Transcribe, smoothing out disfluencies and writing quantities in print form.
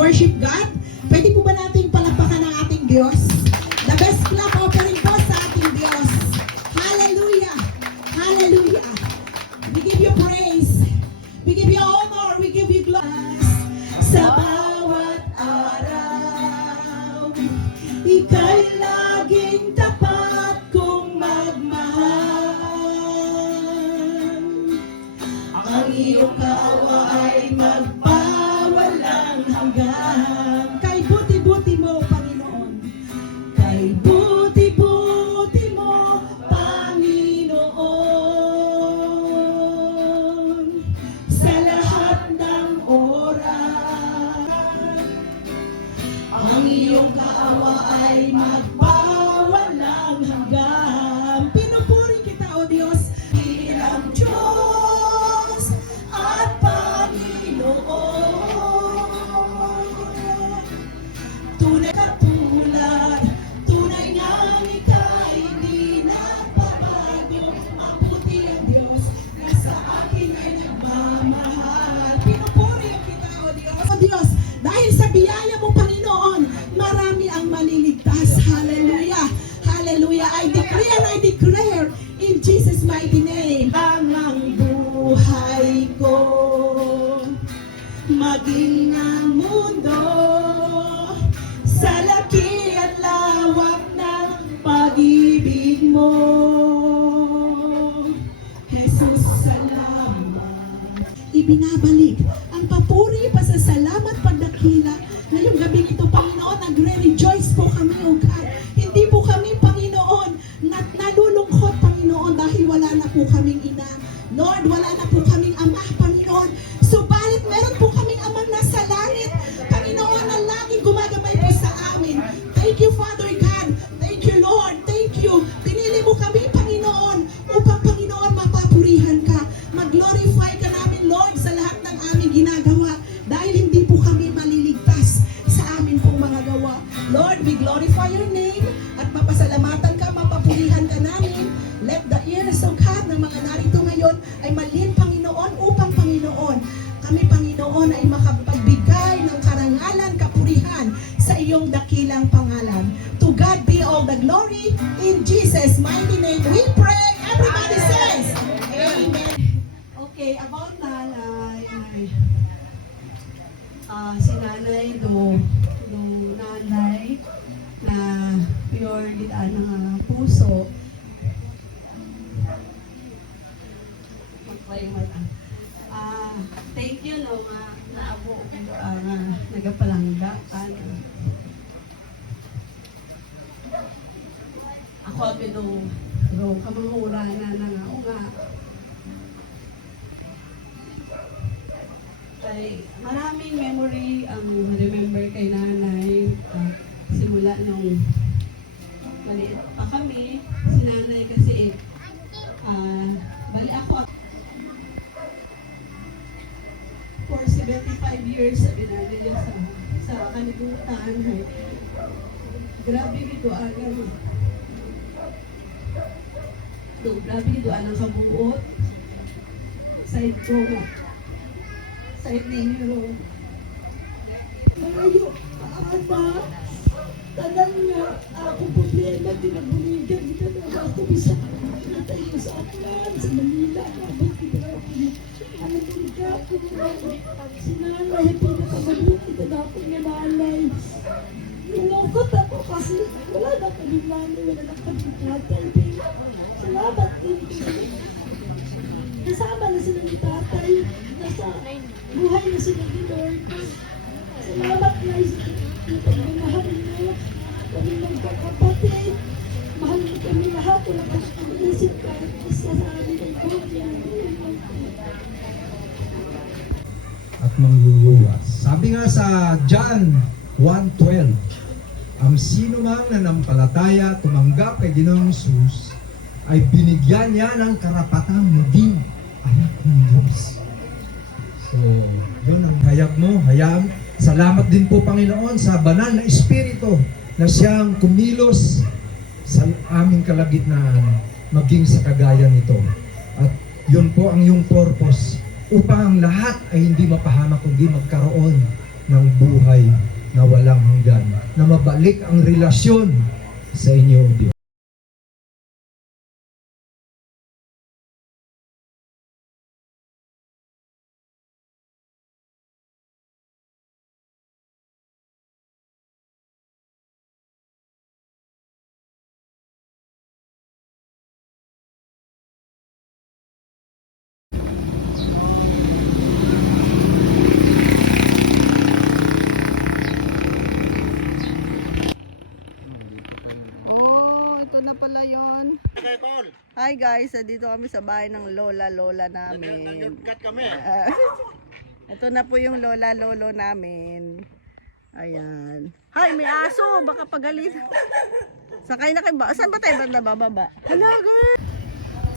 worship God? Pwede po ba natin palakpakan ang ating Diyos? The best clap offering po sa ating Diyos. Hallelujah! Hallelujah! We give you praise. We give you honor. We give you glory. Sa bawat araw, ika'y laging tapat kong magmahal. Ang iyong kaawa ay magpawalang hanggan. Kay buti-buti mo, Panginoon. Kay buti-buti mo, Panginoon. Sa lahat ng oras, ang iyong kaawa ay magpawalang hanggan. Pinupuri kita, O Diyos, bilang Diyos at Panginoon. Tunay katulad, tunay ngang ika'y hindi nagbabago. Mabuti ang Diyos na sa akin ay nagmamahal. Pinupuri kita, O Diyos. O Diyos, dahil sa biyaya mo, Panginoon, marami ang maliligtas. Hallelujah. Hallelujah. I decree and I declare in Jesus' mighty name. Ang buhay ko, maging ang mundo, sa laki at lawak ng pag-ibig mo. Jesus, salamat. Ibinabalik ang papuri, pasasalamat, pagdakila. Ngayong gabi ito, Panginoon, nagre-rejoice po kami, O God. Hindi po kami, Panginoon, nalulungkot, Panginoon, dahil wala na po kaming ina. Lord, wala na po kaming ama, Panginoon. Subalit, meron po kaming amang nasa langit, Panginoon, na laging gumagabay po sa amin. Thank you, Father God. Thank you, Lord. Thank you. Pinili mo kami, Panginoon, upang, Panginoon, mapapurihan ka. Mag-glorify ka namin, Lord, sa lahat ng aming ginagawa. Dahil hindi po kami maliligtas sa amin pong mga gawa. Lord, we glorify your name at mapasalamatan ka, mapapurihan ka namin. Let the ears of God ng mga narito ngayon ay malin, Panginoon, upang, Panginoon, kami, Panginoon, ay makapagbigay ng karangalan, kapurihan sa iyong dakilang pangalan. To God be all the glory. In Jesus' mighty name we pray. Everybody says, Amen. Okay, about nanay, si nanay do nanay na pure gitaan ng puso. Thank you no nga naabo nga nagapalangga ako abido kamangurana na nga o nga ay maraming memory ang remember kay nanay simula nung maliit pa kami. Si nanay kasi bali ako for 75 years sabi natin niya sa kalibutan. Grabe ito agad. Grabe ito ang kabuot. Side ko nga. Side ninyo. Malayo, ama. Tanan nga ako problema, tinabuligan kita na ako bisa natayo sa Aklan, sa Manila, abot kita ang nagulga ko si nanay, pinakamabuti na dapat nga nanay. Nilungkot ako kasi wala na kami nanay, wala na kami tatay. Salamat din. Kasama na sila ni tatay, nasa buhay na sila ni Lord. Salamat guys, pagmamahal mo kami magkakapatid. Mahal mo kami lahat, wala ka ang isip kahit isa sa amin ay God. At mangluluwas. Sabi nga sa John 1:12, ang sino mang nanampalataya, tumanggap kay Ginoong Hesus, ay binigyan niya ng karapatang maging anak ng Diyos. So, yun ang hayag mo. Hayaan. Salamat din po, Panginoon, sa banal na Espiritu na siyang kumilos sa aming kalagitnaan maging sa kagaya nito. At yun po ang iyong purpose, upang ang lahat ay hindi mapahamak kundi magkaroon ng buhay na walang hanggan, na mabalik ang relasyon sa inyo, O Diyos. Oh, ito na pala yon. Hi guys, dito kami sa bahay ng lola namin. Ito na po yung lola-lolo namin. Ayan. Hi, may aso. Baka pagalit. Sakay na kayo ba? Saan ba tayo ba nabababa? Hala, girl!